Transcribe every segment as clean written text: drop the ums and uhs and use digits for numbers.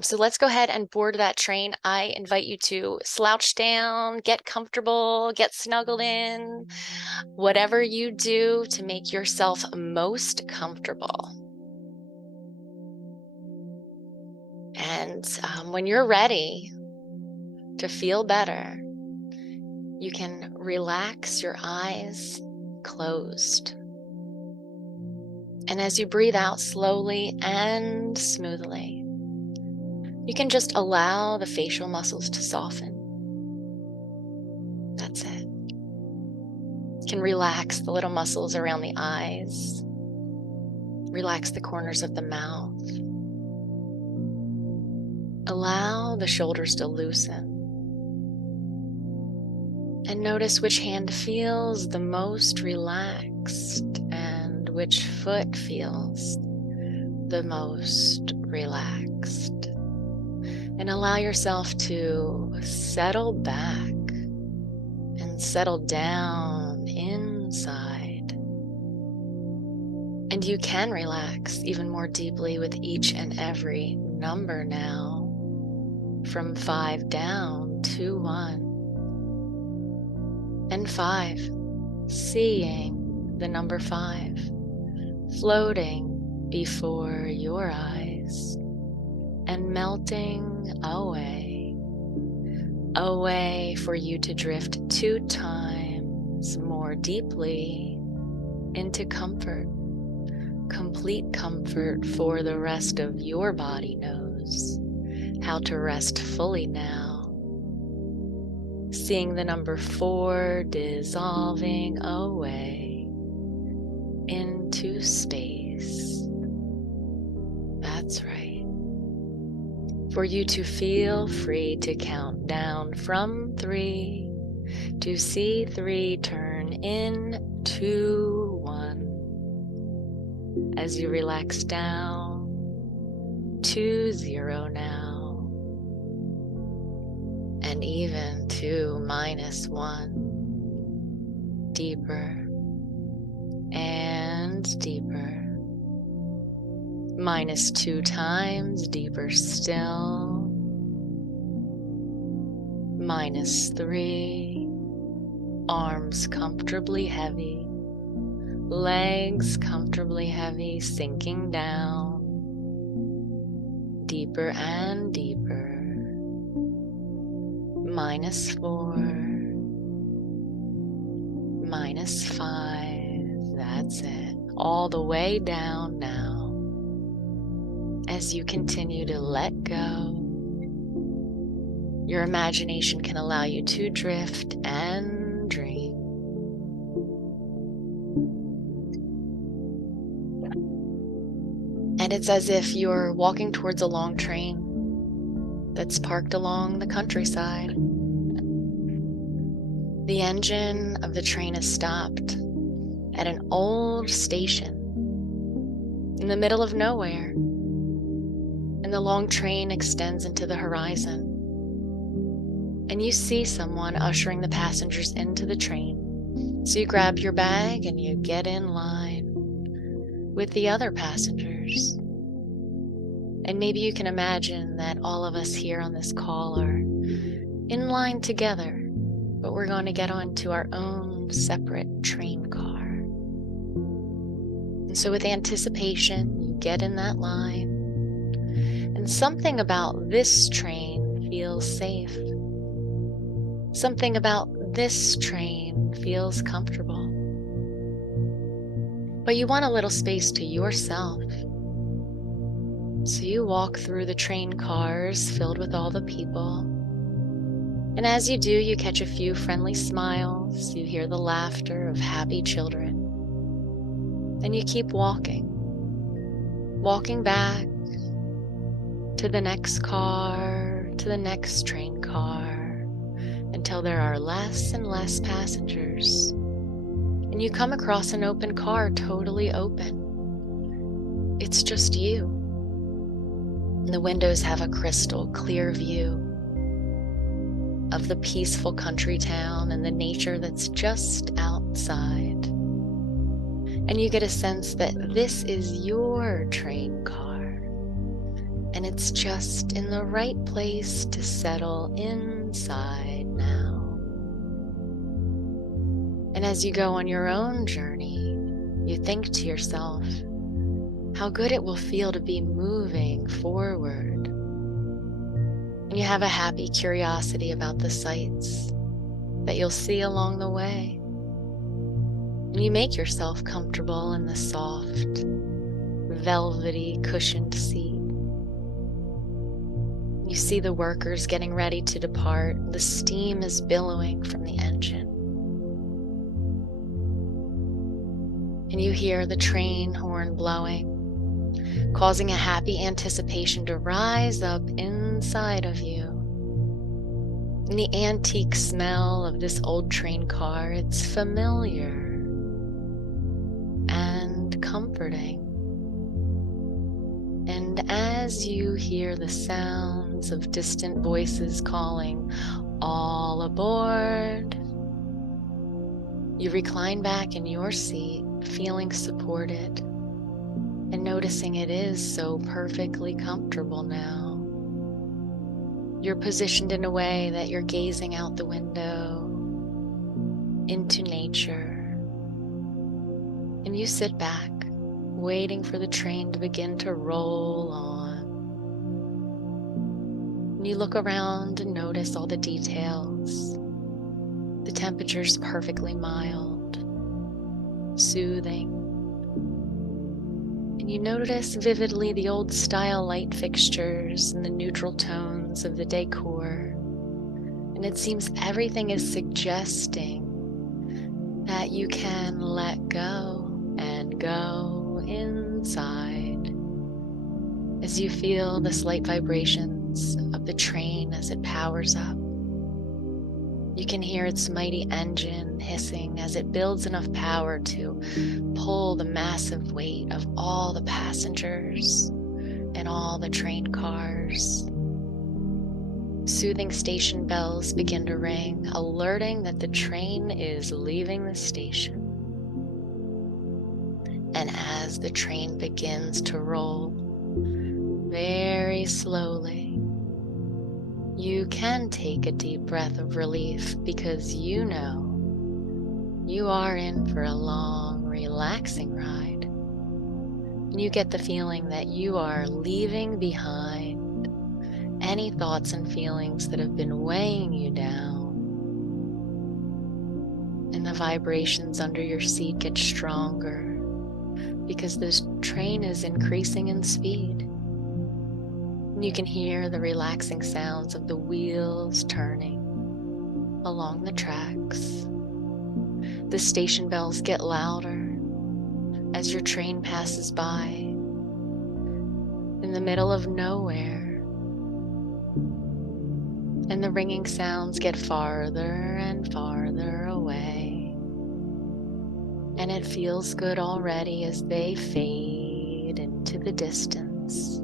So let's go ahead and board that train. I invite you to slouch down, get comfortable, get snuggled in, whatever you do to make yourself most comfortable. And when you're ready to feel better, you can relax your eyes closed. And as you breathe out slowly and smoothly, you can just allow the facial muscles to soften. That's it. You can relax the little muscles around the eyes, relax the corners of the mouth. Allow the shoulders to loosen. And notice which hand feels the most relaxed and which foot feels the most relaxed. And allow yourself to settle back and settle down inside. And you can relax even more deeply with each and every number now, from 5 down to 1. And 5, seeing the number 5 floating before your eyes and melting away for you to drift 2 times more deeply into comfort, complete comfort, for the rest of your body knows how to rest fully now. Seeing the number 4 dissolving away into space. That's right. For you to feel free to count down from 3, to see 3 turn into 1. As you relax down to 0 now. And even to -1, deeper and deeper, -2 times deeper still, -3, arms comfortably heavy, legs comfortably heavy, sinking down, deeper and deeper. -4, -5, that's it, all the way down now. As you continue to let go, your imagination can allow you to drift and dream. And it's as if you're walking towards a long train that's parked along the countryside. The engine of the train is stopped at an old station in the middle of nowhere, and the long train extends into the horizon. And you see someone ushering the passengers into the train. So you grab your bag and you get in line with the other passengers. And maybe you can imagine that all of us here on this call are in line together, but we're going to get onto our own separate train car. And so with anticipation, you get in that line, and something about this train feels safe. Something about this train feels comfortable. But you want a little space to yourself. So you walk through the train cars filled with all the people. And as you do, you catch a few friendly smiles. You hear the laughter of happy children. And you keep walking back to the next car, to the next train car, until there are less and less passengers. And you come across an open car, totally open. It's just you. And the windows have a crystal clear view of the peaceful country town and the nature that's just outside. And you get a sense that this is your train car. And it's just in the right place to settle inside now. And as you go on your own journey, you think to yourself how good it will feel to be moving forward. And you have a happy curiosity about the sights that you'll see along the way. And you make yourself comfortable in the soft, velvety, cushioned seat. You see the workers getting ready to depart. The steam is billowing from the engine. And you hear the train horn blowing, causing a happy anticipation to rise up inside of you. And the antique smell of this old train car, it's familiar and comforting. And as you hear the sounds of distant voices calling, "All aboard," you recline back in your seat, feeling supported and noticing it is so perfectly comfortable now. You're positioned in a way that you're gazing out the window into nature, and you sit back, waiting for the train to begin to roll on. And you look around and notice all the details. The temperature's perfectly mild, soothing. And you notice vividly the old style light fixtures and the neutral tones of the decor. And it seems everything is suggesting that you can let go and go inside as you feel the slight vibrations of the train as it powers up. You can hear its mighty engine hissing as it builds enough power to pull the massive weight of all the passengers and all the train cars. Soothing station bells begin to ring, alerting that the train is leaving the station. And as the train begins to roll very slowly, you can take a deep breath of relief because you know you are in for a long, relaxing ride. And you get the feeling that you are leaving behind any thoughts and feelings that have been weighing you down. And the vibrations under your seat get stronger because this train is increasing in speed. And you can hear the relaxing sounds of the wheels turning along the tracks. The station bells get louder as your train passes by in the middle of nowhere. And the ringing sounds get farther and farther away. And it feels good already as they fade into the distance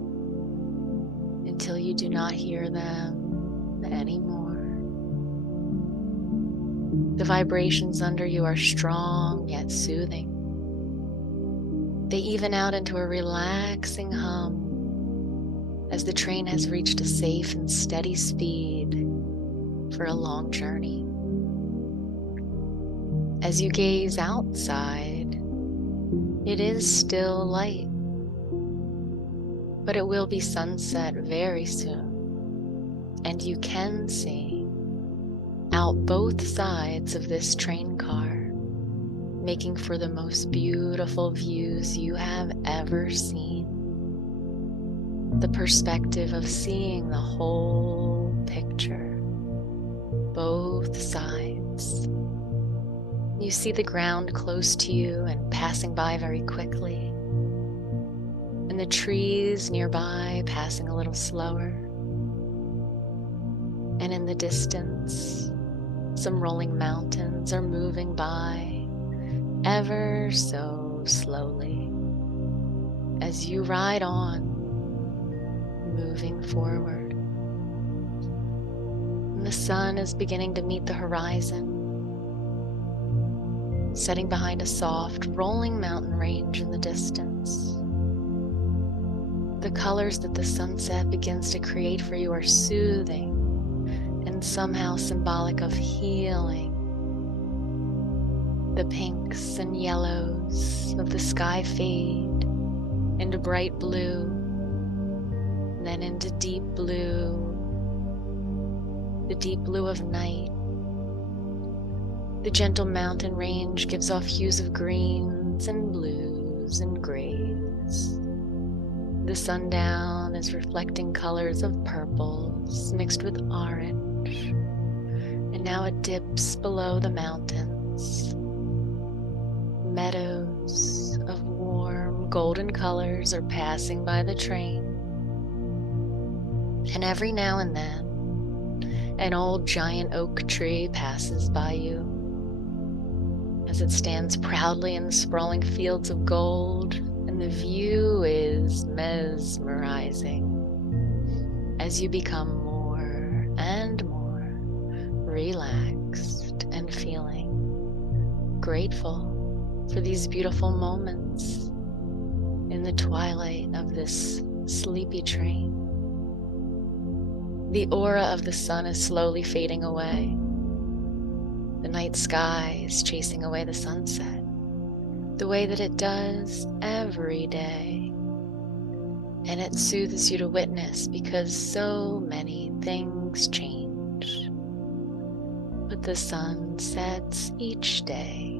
until you do not hear them anymore. The vibrations under you are strong yet soothing. They even out into a relaxing hum as the train has reached a safe and steady speed for a long journey. As you gaze outside, it is still light, but it will be sunset very soon, and you can see out both sides of this train car, making for the most beautiful views you have ever seen. The perspective of seeing the whole picture, both sides. You see the ground close to you and passing by very quickly, and the trees nearby passing a little slower. And in the distance, some rolling mountains are moving by ever so slowly as you ride on, moving forward. And the sun is beginning to meet the horizon, setting behind a soft, rolling mountain range in the distance. The colors that the sunset begins to create for you are soothing and somehow symbolic of healing. The pinks and yellows of the sky fade into bright blue, and then into deep blue, the deep blue of night. The gentle mountain range gives off hues of greens and blues and grays. The sundown is reflecting colors of purples mixed with orange, and now it dips below the mountains. Meadows of warm golden colors are passing by the train, and every now and then an old giant oak tree passes by you as it stands proudly in the sprawling fields of gold, and the view is mesmerizing as you become more and more relaxed and feeling grateful for these beautiful moments in the twilight of this sleepy train. The aura of the sun is slowly fading away. The night sky is chasing away the sunset, the way that it does every day. And it soothes you to witness because so many things change. But the sun sets each day,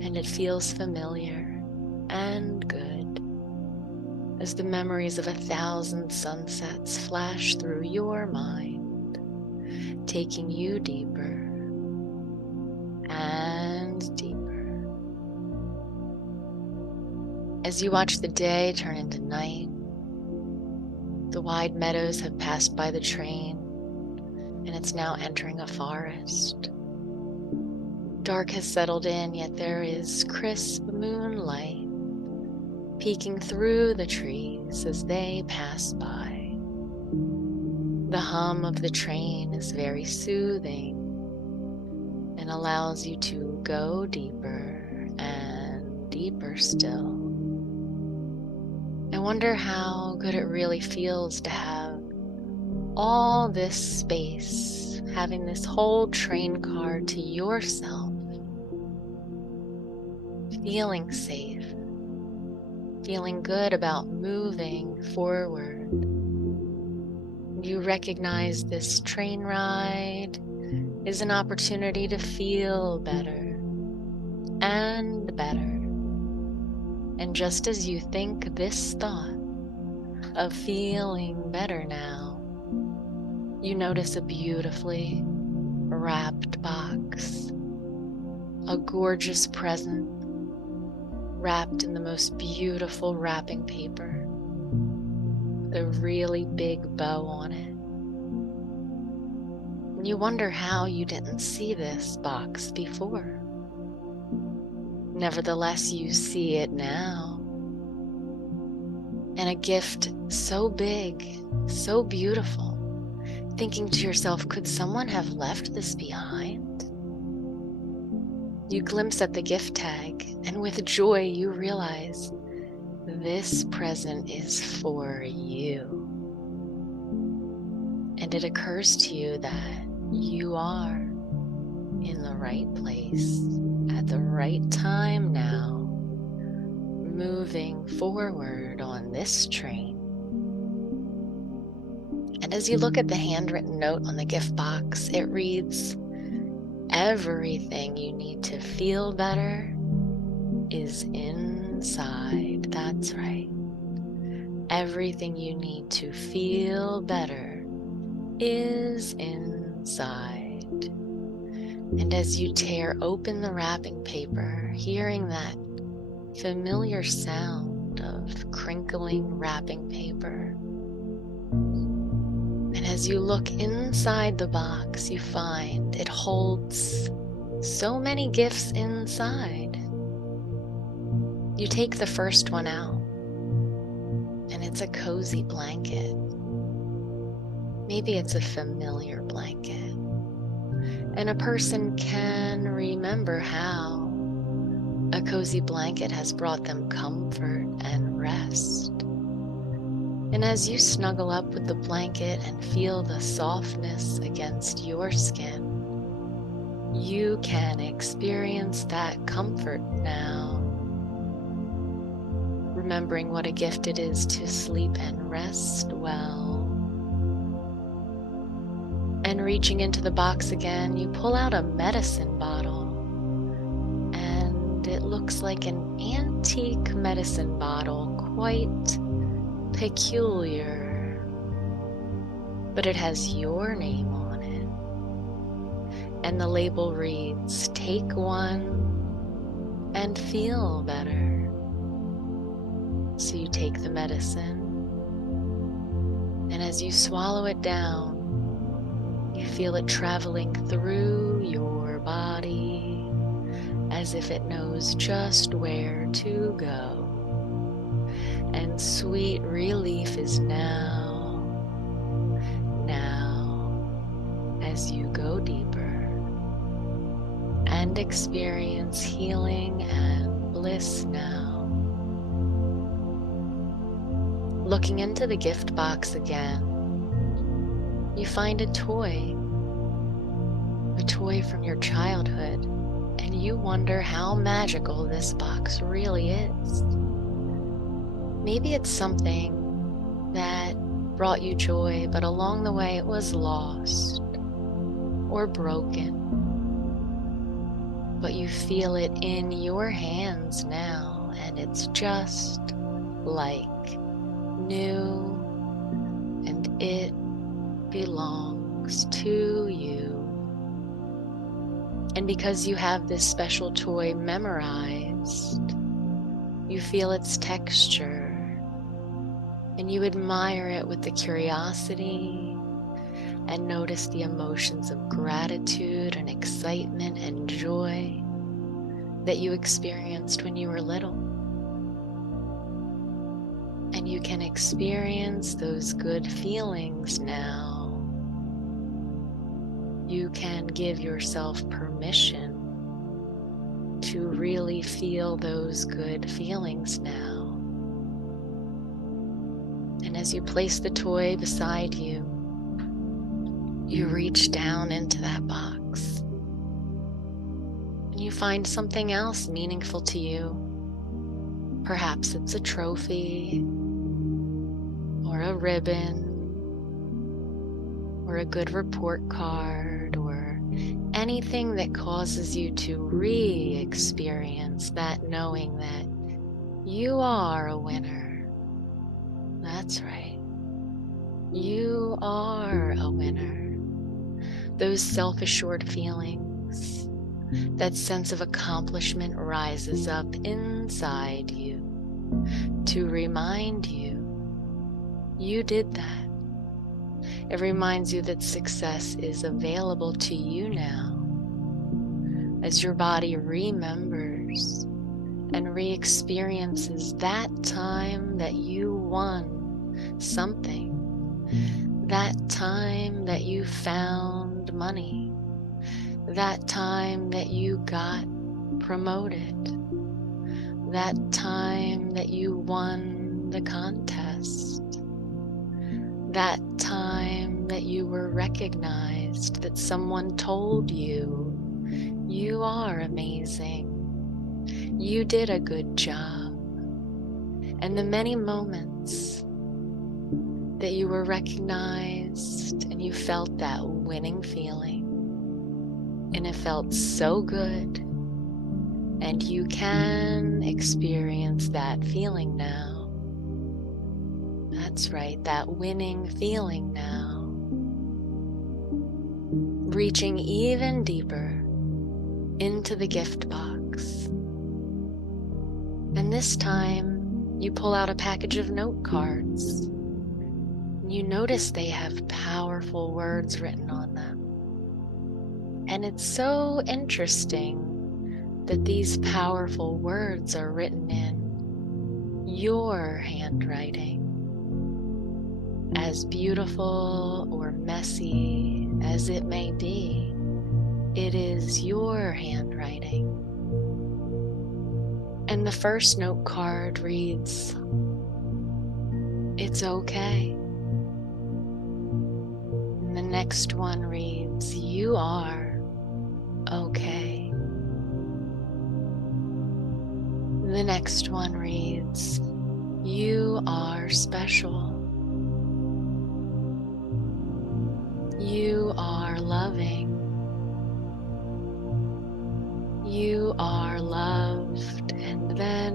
and it feels familiar and good as the memories of 1,000 sunsets flash through your mind, taking you deeper and deeper. As you watch the day turn into night, the wide meadows have passed by the train, and it's now entering a forest. Dark has settled in, yet there is crisp moonlight peeking through the trees as they pass by. The hum of the train is very soothing and allows you to go deeper and deeper still. I wonder how good it really feels to have all this space, having this whole train car to yourself, feeling safe, feeling good about moving forward. You recognize this train ride is an opportunity to feel better and better. And just as you think this thought of feeling better now, you notice a beautifully wrapped box, a gorgeous present wrapped in the most beautiful wrapping paper, with a really big bow on it. And you wonder how you didn't see this box before. Nevertheless, you see it now. And a gift so big, so beautiful, thinking to yourself, could someone have left this behind? You glimpse at the gift tag, and with joy you realize this present is for you. And it occurs to you that you are in the right place at the right time now, moving forward on this train. And as you look at the handwritten note on the gift box, it reads, everything you need to feel better is inside. That's right. Everything you need to feel better is inside. And as you tear open the wrapping paper, hearing that familiar sound of crinkling wrapping paper, and as you look inside the box, you find it holds so many gifts inside. You take the first one out, and it's a cozy blanket. Maybe it's a familiar blanket. And a person can remember how A cozy blanket has brought them comfort and rest. And as you snuggle up with the blanket and feel the softness against your skin, you can experience that comfort now, remembering what a gift it is to sleep and rest well. And reaching into the box again, you pull out a medicine bottle, and it looks like an antique medicine bottle, quite peculiar, but it has your name on it, and the label reads, "Take one and feel better." So you take the medicine, and as you swallow it down, you feel it traveling through your body as if it knows just where to go. And sweet relief is now, as you go deeper and experience healing and bliss now. Looking into the gift box again, you find a toy from your childhood, and you wonder how magical this box really is. Maybe it's something that brought you joy, but along the way it was lost or broken. But you feel it in your hands now, and it's just like new, and it belongs to you. And because you have this special toy memorized, you feel its texture, and you admire it with the curiosity and notice the emotions of gratitude and excitement and joy that you experienced when you were little. And you can experience those good feelings now. You can give yourself permission to really feel those good feelings now. And as you place the toy beside you, you reach down into that box and you find something else meaningful to you. Perhaps it's a trophy or a ribbon or a good report card or anything that causes you to re-experience that knowing that you are a winner. That's right. You are a winner. Those self-assured feelings, that sense of accomplishment rises up inside you to remind you you did that. It reminds you that success is available to you now as your body remembers and re-experiences that time that you won something, that time that you found money, that time that you got promoted, that time that you won the contest, that time that you were recognized, that someone told you, you are amazing, you did a good job, and the many moments that you were recognized and you felt that winning feeling, and it felt so good, and you can experience that feeling now. That's right, that winning feeling now. Reaching even deeper into the gift box. And this time, you pull out a package of note cards. And you notice they have powerful words written on them. And it's so interesting that these powerful words are written in your handwriting. As beautiful or messy as it may be, it is your handwriting. And the first note card reads, "It's okay." And the next one reads, "You are okay." The next one reads, "You are special. You are loving. You are loved." And then,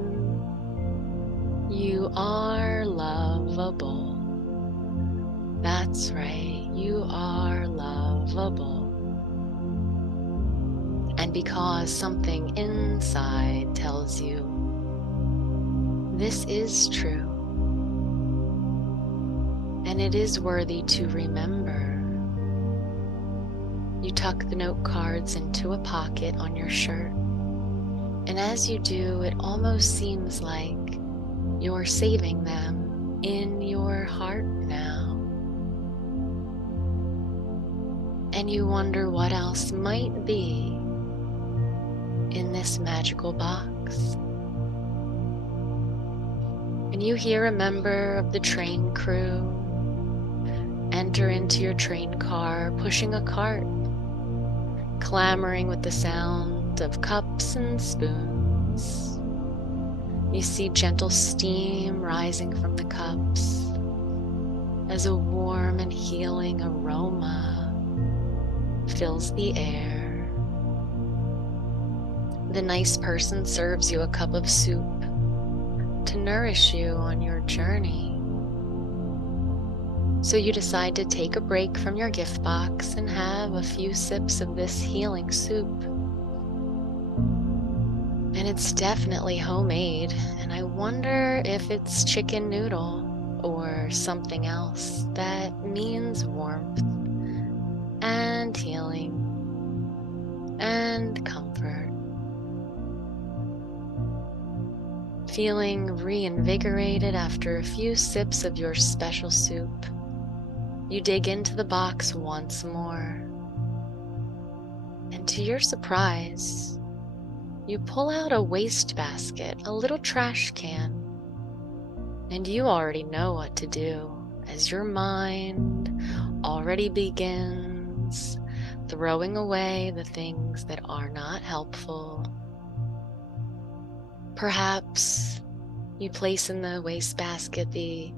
"You are lovable." That's right, you are lovable. And because something inside tells you this is true, and it is worthy to remember, you tuck the note cards into a pocket on your shirt. And as you do, it almost seems like you're saving them in your heart now. And you wonder what else might be in this magical box. And you hear a member of the train crew enter into your train car, pushing a cart, clamoring with the sound of cups and spoons. You see gentle steam rising from the cups as a warm and healing aroma fills the air. The nice person serves you a cup of soup to nourish you on your journey. So you decide to take a break from your gift box and have a few sips of this healing soup. And it's definitely homemade, and I wonder if it's chicken noodle or something else that means warmth and healing and comfort. Feeling reinvigorated after a few sips of your special soup, you dig into the box once more. And to your surprise, you pull out a wastebasket, a little trash can, and you already know what to do as your mind already begins throwing away the things that are not helpful. Perhaps you place in the wastebasket the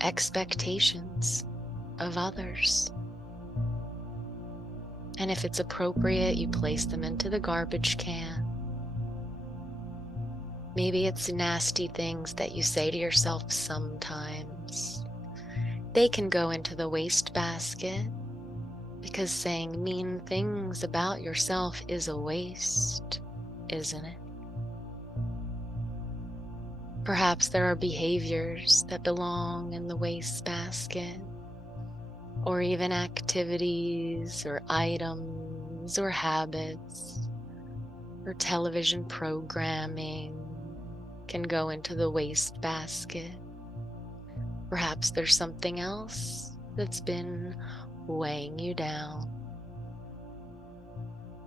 expectations of others. And if it's appropriate, you place them into the garbage can. Maybe it's nasty things that you say to yourself sometimes. They can go into the wastebasket, because saying mean things about yourself is a waste, isn't it? Perhaps there are behaviors that belong in the wastebasket, or even activities or items or habits or television programming can go into the wastebasket. Perhaps there's something else that's been weighing you down,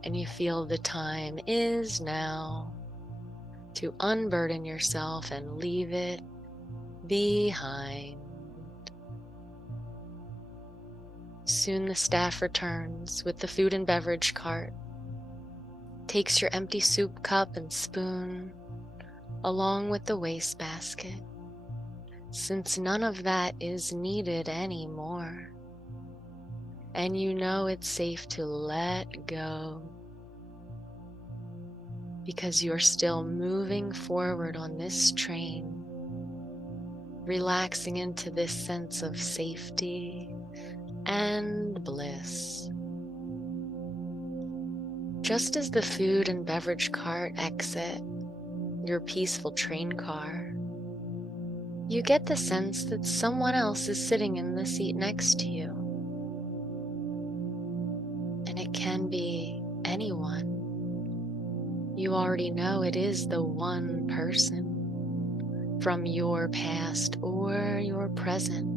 and you feel the time is now to unburden yourself and leave it behind. Soon the staff returns with the food and beverage cart, takes your empty soup cup and spoon along with the wastebasket, since none of that is needed anymore. And you know it's safe to let go, because you're still moving forward on this train, relaxing into this sense of safety and bliss. Just as the food and beverage cart exit your peaceful train car, you get the sense that someone else is sitting in the seat next to you. And it can be anyone. You already know it is the one person from your past or your present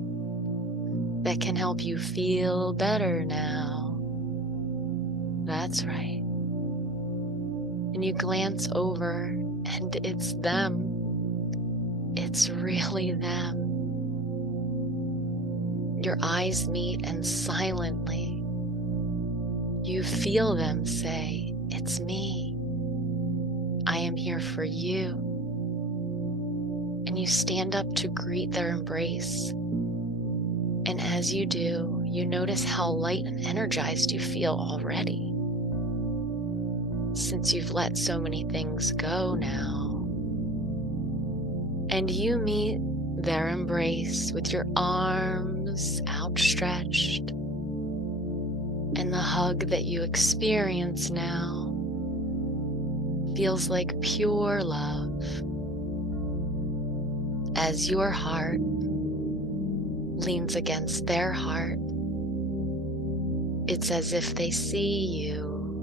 that can help you feel better now. That's right. And you glance over And it's them. It's really them. Your eyes meet and silently you feel them say, "It's me. I am here for you." And you stand up to greet their embrace. And as you do, you notice how light and energized you feel already, since you've let so many things go now. And you meet their embrace with your arms outstretched. And the hug that you experience now feels like pure love, as your heart leans against their heart. It's as if they see you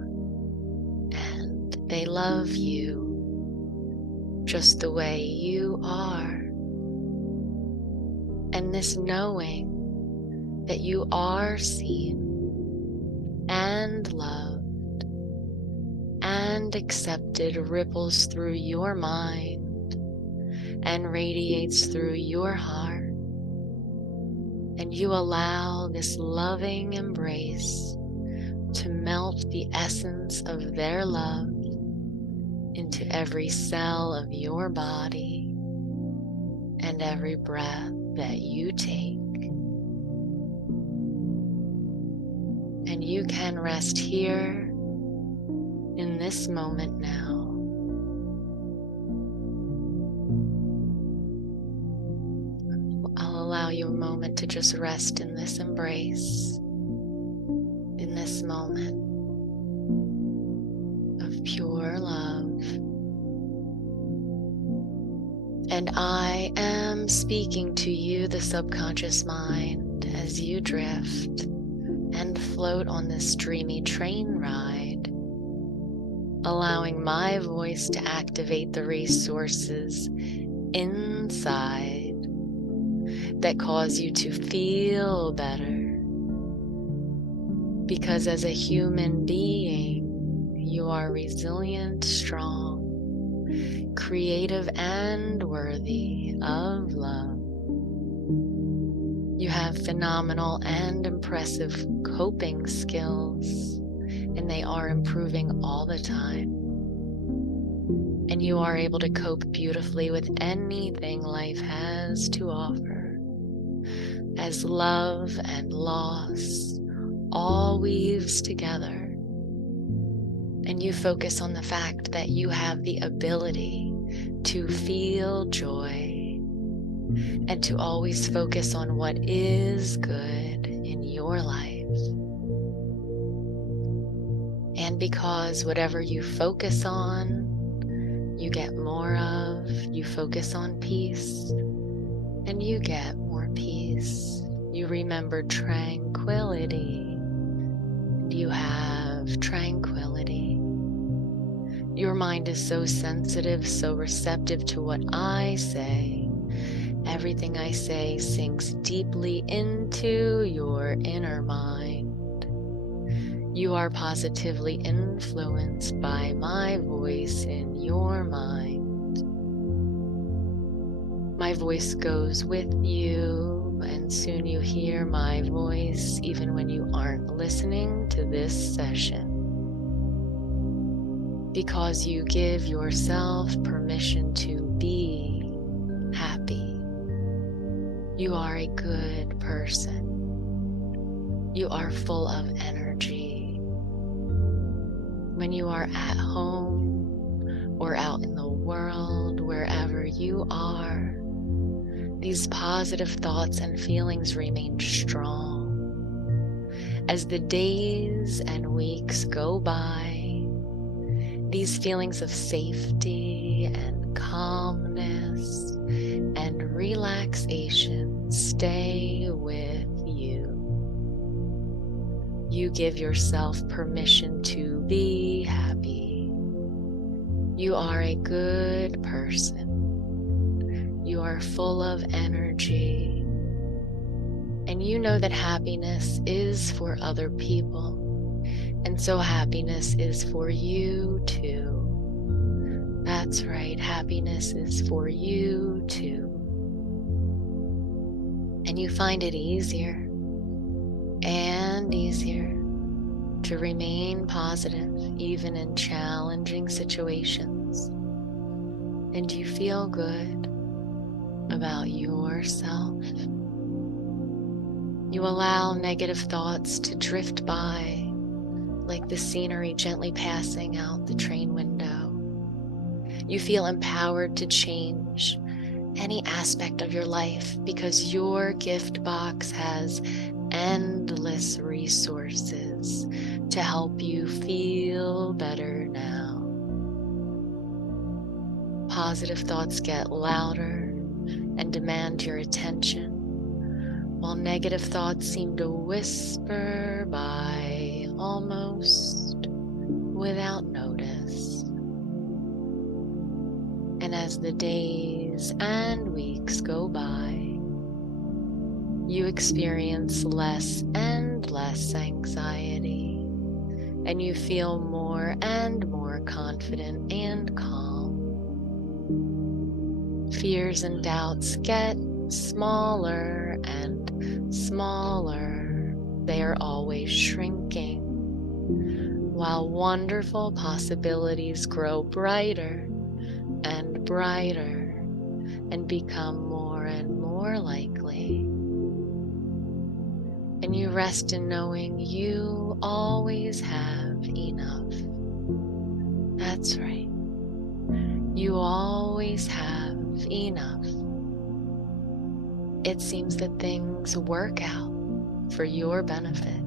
and they love you just the way you are. And this knowing that you are seen and loved and accepted ripples through your mind and radiates through your heart. And you allow this loving embrace to melt the essence of their love into every cell of your body and every breath that you take. And you can rest here in this moment now. I'll allow you a moment to just rest in this embrace, in this moment of pure love. And I am speaking to you, the subconscious mind, as you drift and float on this dreamy train ride, allowing my voice to activate the resources inside that cause you to feel better. Because as a human being, you are resilient, strong, creative, and worthy of love. You have phenomenal and impressive coping skills, and they are improving all the time. And you are able to cope beautifully with anything life has to offer, as love and loss all weaves together. And you focus on the fact that you have the ability to feel joy and to always focus on what is good in your life. And because whatever you focus on, you get more of. You focus on peace, and you get more peace. You remember tranquility, and you have tranquility. Your mind is so sensitive, so receptive to what I say. Everything I say sinks deeply into your inner mind. You are positively influenced by my voice in your mind. My voice goes with you, and soon you hear my voice even when you aren't listening to this session. Because you give yourself permission to be happy. You are a good person. You are full of energy. When you are at home or out in the world, wherever you are, these positive thoughts and feelings remain strong. As the days and weeks go by, these feelings of safety and calmness and relaxation stay with you. You give yourself permission to be happy. You are a good person. You are full of energy. And you know that happiness is for other people. And so happiness is for you too. That's right, happiness is for you too. And you find it easier and easier to remain positive even in challenging situations. And you feel good about yourself. You allow negative thoughts to drift by like the scenery gently passing out the train window. You feel empowered to change any aspect of your life because your gift box has endless resources to help you feel better now. Positive thoughts get louder and demand your attention, while negative thoughts seem to whisper by almost without notice. And as the days and weeks go by, you experience less and less anxiety, and you feel more and more confident and calm. Fears and doubts get smaller and smaller. They are always shrinking, while wonderful possibilities grow brighter and brighter and become more and more likely. And you rest in knowing you always have enough. That's right. You always have enough. It seems that things work out for your benefit,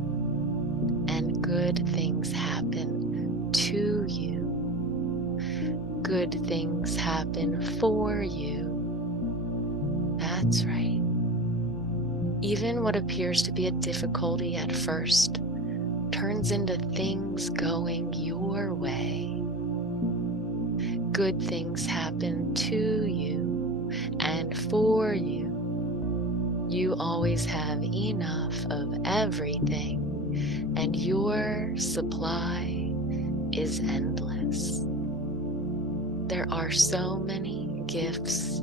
and good things happen to you. Good things happen for you. That's right. Even what appears to be a difficulty at first turns into things going your way. Good things happen to you and for you. You always have enough of everything, and your supply is endless. There are so many gifts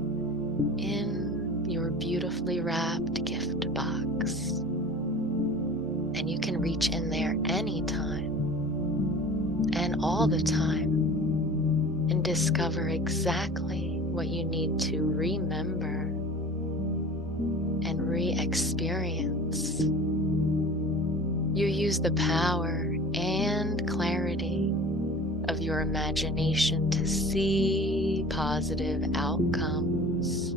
in your beautifully wrapped gift box, and you can reach in there anytime and all the time and discover exactly what you need to remember and re-experience. You use the power and clarity of your imagination to see positive outcomes,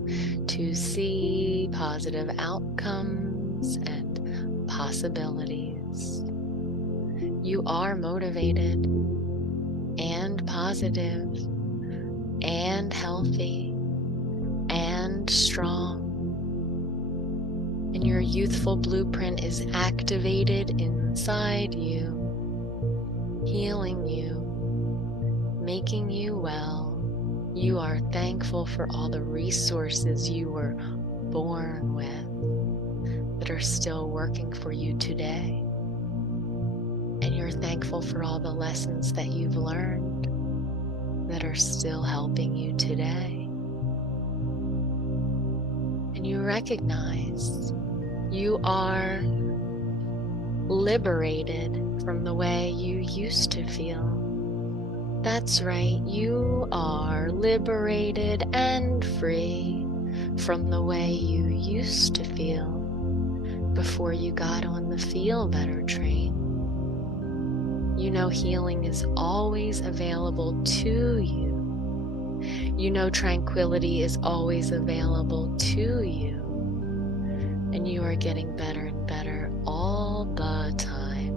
and possibilities. You are motivated and positive and healthy and strong. And your youthful blueprint is activated inside you, healing you, making you well. You are thankful for all the resources you were born with that are still working for you today. And you're thankful for all the lessons that you've learned that are still helping you today. And you recognize you are liberated from the way you used to feel. That's right, you are liberated and free from the way you used to feel before you got on the Feel Better train. You know healing is always available to you. You know tranquility is always available to you. And you are getting better and better all the time.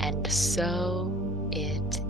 And so it